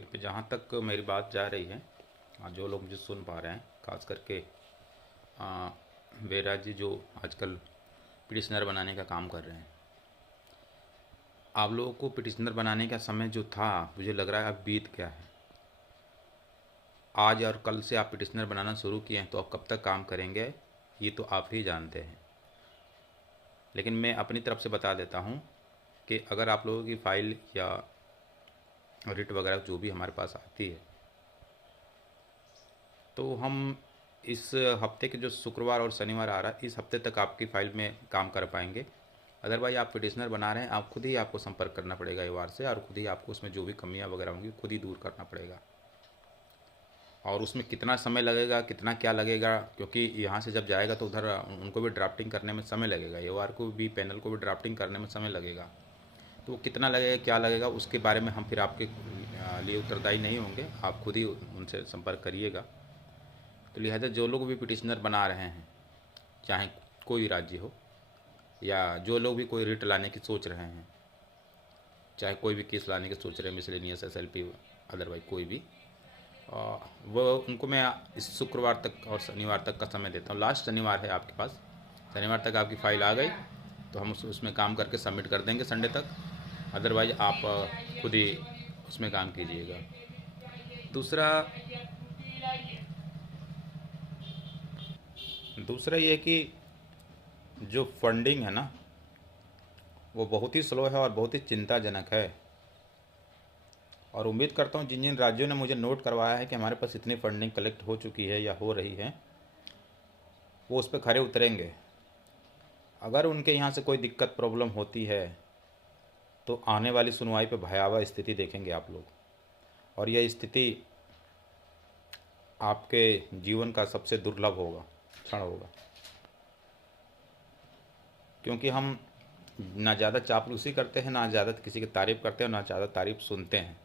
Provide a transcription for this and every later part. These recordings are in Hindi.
कृपया जहाँ तक मेरी बात जा रही है, जो लोग मुझे सुन पा रहे हैं, खास करके वेरा जी जो आजकल पिटिशनर बनाने का काम कर रहे हैं, आप लोगों को पिटिशनर बनाने का समय जो था मुझे लग रहा है अब बीत गया है। आज और कल से आप पिटिशनर बनाना शुरू किए हैं तो अब कब तक काम करेंगे ये तो आप ही जानते हैं। लेकिन मैं अपनी तरफ से बता देता हूँ कि अगर आप लोगों की फ़ाइल या रिट वगैरह जो भी हमारे पास आती है तो हम इस हफ्ते के जो शुक्रवार और शनिवार आ रहा है इस हफ्ते तक आपकी फ़ाइल में काम कर पाएंगे। अदरवाइज आप पिटिशनर बना रहे हैं, आप खुद ही आपको संपर्क करना पड़ेगा एवार से, और खुद ही आपको उसमें जो भी कमियां वगैरह होंगी खुद ही दूर करना पड़ेगा। और उसमें कितना समय लगेगा, कितना क्या लगेगा, क्योंकि यहाँ से जब जाएगा तो उधर उनको भी ड्राफ्टिंग करने में समय लगेगा, एवार को भी, पैनल को भी ड्राफ्टिंग करने में समय लगेगा। तो वो कितना लगेगा, क्या लगेगा, उसके बारे में हम फिर आपके लिए उत्तरदायी नहीं होंगे, आप खुद ही उनसे संपर्क करिएगा। तो लिहाजा जो लोग भी पिटिशनर बना रहे हैं, चाहे कोई राज्य हो, या जो लोग भी कोई रिट लाने की सोच रहे हैं, चाहे कोई भी केस लाने की सोच रहे हैं, मिसलेनियस, SLP, अदरवाइज कोई भी, वो उनको मैं इस शुक्रवार तक और शनिवार तक का समय देता हूँ। लास्ट शनिवार है आपके पास, शनिवार तक आपकी फ़ाइल आ गई तो हम उसमें काम करके सबमिट कर देंगे संडे तक। अदरवाइज आप खुद ही उसमें काम कीजिएगा। दूसरा ये कि जो फंडिंग है ना वो बहुत ही स्लो है और बहुत ही चिंताजनक है। और उम्मीद करता हूँ जिन जिन राज्यों ने मुझे नोट करवाया है कि हमारे पास इतनी फंडिंग कलेक्ट हो चुकी है या हो रही है, वो उस पर खरे उतरेंगे। अगर उनके यहाँ से कोई दिक्कत, प्रॉब्लम होती है तो आने वाली सुनवाई पे भयावह स्थिति देखेंगे आप लोग। और यह स्थिति आपके जीवन का सबसे दुर्लभ होगा, क्षण होगा, क्योंकि हम ना ज़्यादा चापलूसी करते हैं, ना ज़्यादा किसी की तारीफ़ करते हैं, ना ज़्यादा तारीफ़ सुनते हैं।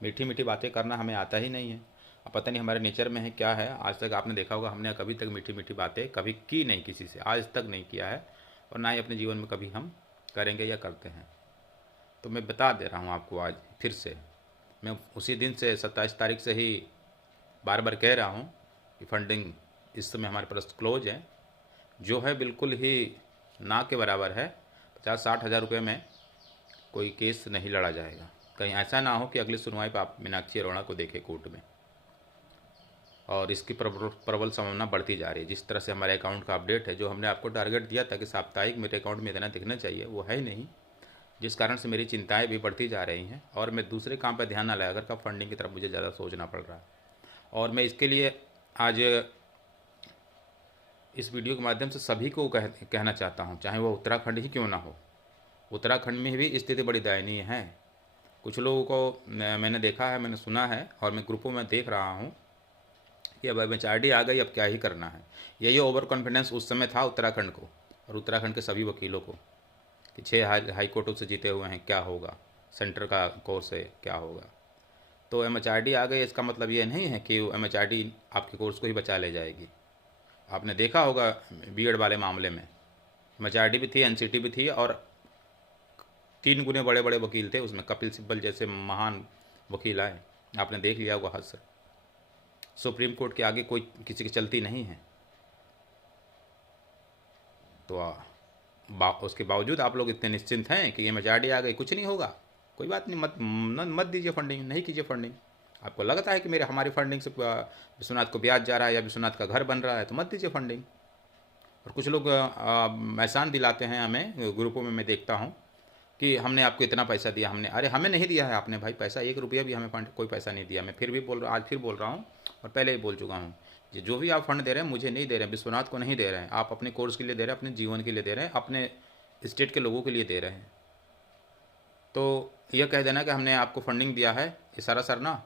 मीठी मीठी बातें करना हमें आता ही नहीं है। अब पता नहीं हमारे नेचर में है क्या है। आज तक आपने देखा होगा हमने कभी तक मीठी मीठी बातें कभी की नहीं किसी से, आज तक नहीं किया है, और ना ही अपने जीवन में कभी हम करेंगे या करते हैं। तो मैं बता दे रहा हूँ आपको आज फिर से, मैं उसी दिन से 27 तारीख से ही बार बार कह रहा हूँ कि फंडिंग इस समय हमारे पास क्लोज है, जो है बिल्कुल ही ना के बराबर है। 50-60 हज़ार रुपये में कोई केस नहीं लड़ा जाएगा। कहीं ऐसा ना हो कि अगली सुनवाई पर आप मीनाक्षी अरोड़ा को देखें कोर्ट में। और इसकी प्रबल संभावना बढ़ती जा रही है। जिस तरह से हमारे अकाउंट का अपडेट है, जो हमने आपको टारगेट दिया था कि साप्ताहिक मेरे अकाउंट में इतना दिखना चाहिए, वो है ही नहीं, जिस कारण से मेरी चिंताएं भी बढ़ती जा रही हैं और मैं दूसरे काम पर ध्यान न लगा कर फंडिंग की तरफ मुझे ज़्यादा सोचना पड़ रहा है। और मैं इसके लिए आज इस वीडियो के माध्यम से सभी को कहना चाहता हूँ, चाहे वो उत्तराखंड ही क्यों ना हो, उत्तराखंड में भी स्थिति बड़ी दयनीय है। कुछ लोगों को मैंने देखा है, मैंने सुना है, और मैं ग्रुपों में देख रहा हूँ कि अब MHRD आ गई, अब क्या ही करना है। यही ओवर कॉन्फिडेंस उस समय था उत्तराखंड को और उत्तराखंड के सभी वकीलों को कि 6 हाई कोर्टों से जीते हुए हैं, क्या होगा, सेंटर का कोर्स है, क्या होगा। तो MHRD आ गई, इसका मतलब ये नहीं है कि MHRD आपके कोर्स को ही बचा ले जाएगी। आपने देखा होगा BED वाले मामले में MHRD भी थी, NCT भी थी, और 3 गुने बड़े बड़े वकील थे उसमें, कपिल सिब्बल जैसे महान वकील आए, आपने देख लिया होगा हद से। सुप्रीम कोर्ट के आगे कोई किसी की चलती नहीं है। तो उसके बावजूद आप लोग इतने निश्चिंत हैं कि MHRD आ गई, कुछ नहीं होगा, कोई बात नहीं, मत दीजिए फंडिंग, नहीं कीजिए फंडिंग। आपको लगता है कि मेरे हमारी फंडिंग से विश्वनाथ को ब्याज जा रहा है या विश्वनाथ का घर बन रहा है, तो मत दीजिए फंडिंग। और कुछ लोग एहसान दिलाते हैं हमें, ग्रुपों में मैं देखता हूँ कि हमने आपको इतना पैसा दिया, हमने, अरे हमें नहीं दिया है आपने भाई पैसा, 1 रुपया भी हमें फंड कोई पैसा नहीं दिया। मैं फिर भी बोल रहा, आज फिर बोल रहा हूँ और पहले ही बोल चुका हूँ, जो भी आप फंड दे रहे हैं मुझे नहीं दे रहे हैं, विश्वनाथ को नहीं दे रहे हैं, आप अपने कोर्स के लिए दे रहे हैं, अपने जीवन के लिए दे रहे हैं, अपने स्टेट के लोगों के लिए दे रहे हैं। तो यह कह देना कि हमने आपको फंडिंग दिया है, ये सारा सर ना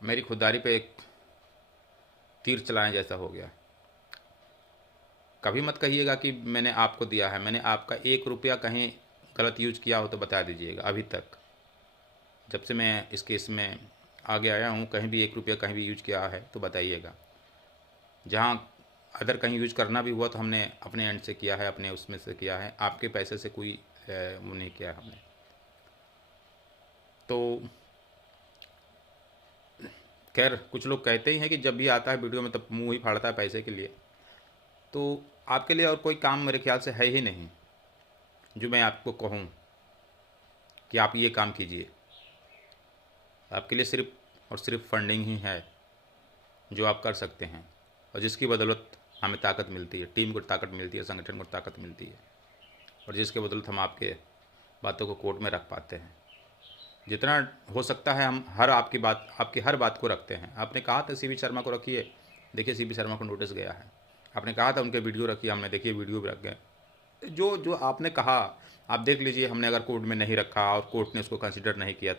मेरी खुददारी पे एक तीर चलाने जैसा हो गया। कभी मत कहिएगा कि मैंने आपको दिया है, मैंने आपका 1 रुपया कहीं गलत यूज किया हो तो बता दीजिएगा। अभी तक जब से मैं इस केस में आगे आया हूँ, कहीं भी 1 रुपया कहीं भी यूज किया है तो बताइएगा। जहाँ अदर कहीं यूज करना भी हुआ तो हमने अपने एंड से किया है, अपने उसमें से किया है, आपके पैसे से कोई वो नहीं किया हमने। तो खैर कुछ लोग कहते ही हैं कि जब भी आता है वीडियो में तब मुंह ही फाड़ता है पैसे के लिए। तो आपके लिए और कोई काम मेरे ख्याल से है ही नहीं जो मैं आपको कहूँ कि आप ये काम कीजिए। आपके लिए सिर्फ और सिर्फ फंडिंग ही है जो आप कर सकते हैं, और जिसकी बदौलत हमें ताकत मिलती है, टीम को ताकत मिलती है, संगठन को ताकत मिलती है, और जिसके बदौलत हम आपके बातों को कोर्ट में रख पाते हैं। जितना हो सकता है हम आपकी हर बात को रखते हैं। आपने कहा था सीबी शर्मा को रखिए, देखिए सीबी शर्मा को नोटिस गया है। आपने कहा था उनके वीडियो रखिए, हमने देखिए वीडियो भी रख गए। जो जो आपने कहा आप देख लीजिए। हमने अगर कोर्ट में नहीं रखा और कोर्ट ने उसको कंसिडर नहीं किया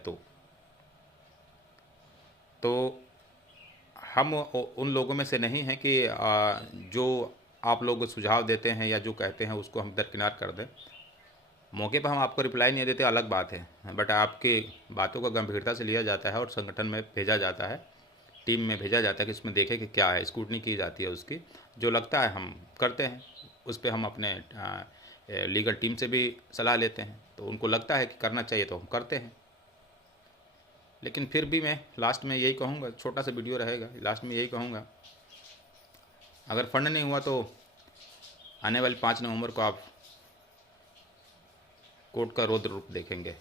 तो हम उन लोगों में से नहीं हैं कि जो आप लोग सुझाव देते हैं या जो कहते हैं उसको हम दरकिनार कर दें। मौके पर हम आपको रिप्लाई नहीं देते अलग बात है, बट आपके बातों को गंभीरता से लिया जाता है और संगठन में भेजा जाता है, टीम में भेजा जाता है कि इसमें देखें कि क्या है, स्क्रूटनी की जाती है उसकी। जो लगता है हम करते हैं, उस पर हम अपने लीगल टीम से भी सलाह लेते हैं। तो उनको लगता है कि करना चाहिए तो हम करते हैं। लेकिन फिर भी मैं लास्ट में यही कहूँगा, छोटा सा वीडियो रहेगा, लास्ट में यही कहूँगा, अगर फंड नहीं हुआ तो आने वाली 5 नवंबर को आप कोर्ट का रौद्र रूप देखेंगे,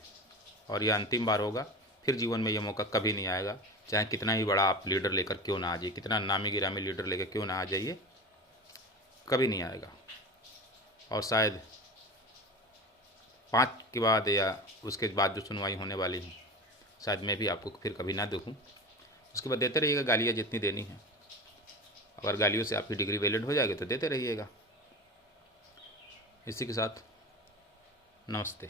और यह अंतिम बार होगा। फिर जीवन में यह मौका कभी नहीं आएगा, चाहे कितना ही बड़ा आप लीडर लेकर क्यों ना आ जाइए, कितना नामी गिरामी लीडर लेकर क्यों ना आ जाइए, कभी नहीं आएगा। और शायद 5 के बाद या उसके बाद जो सुनवाई होने वाली है, शायद मैं भी आपको फिर कभी ना देखूं। उसके बाद देते रहिएगा गालियाँ जितनी देनी है। अगर गालियों से आपकी डिग्री वैलिड हो जाएगी तो देते रहिएगा। इसी के साथ नमस्ते।